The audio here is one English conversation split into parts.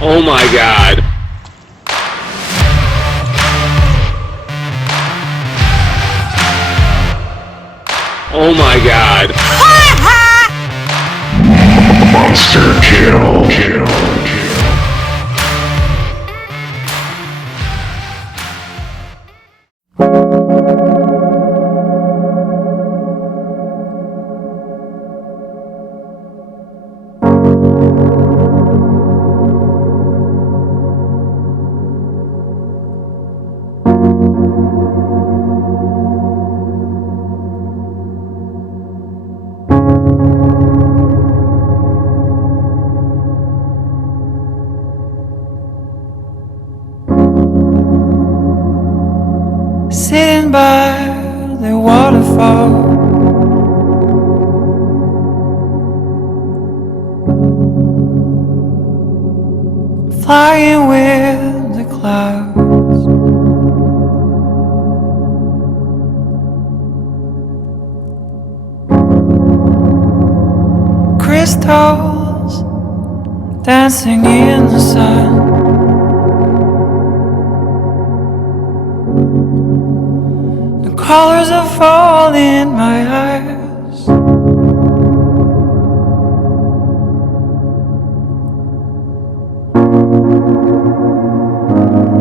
Oh my god. Oh my god. Monster kill. Sitting by the waterfall, flying with the clouds, crystals dancing in the sun. Colors are falling in my eyes.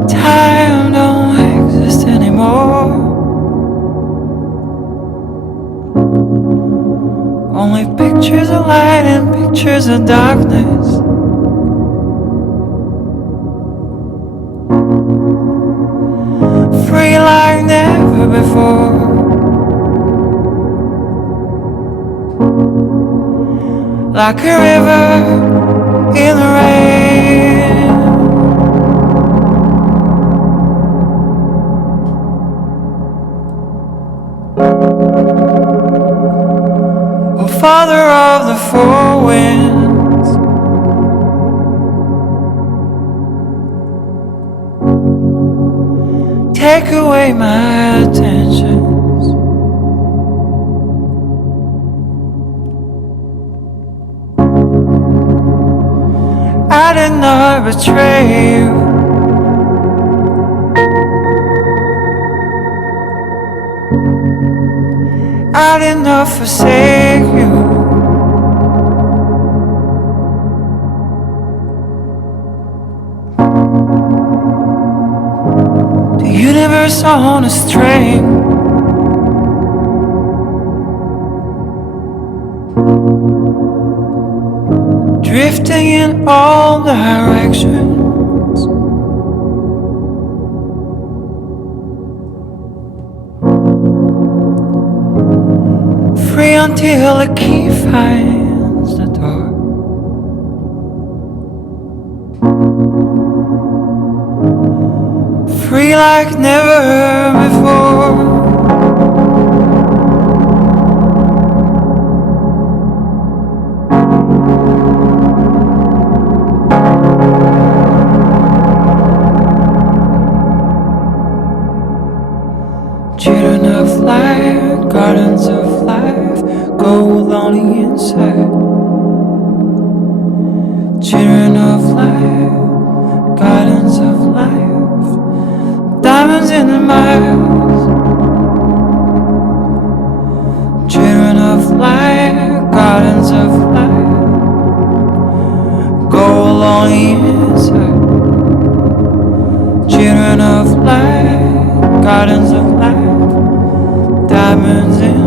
Time don't exist anymore. Only pictures of light and pictures of darkness. Free like never before. Like a river in the rain. Oh, Father of the four winds, take away my attentions. I did not betray you. I did not forsake you. The universe on a string, drifting in all directions. Free until the key finds the door. Free like never before. Children of light, gardens of life, gold on the inside. Children of light, gardens of life, diamonds in the miles. Children of light, gardens of life, gold on the inside. Children of light, gardens of life, diamonds in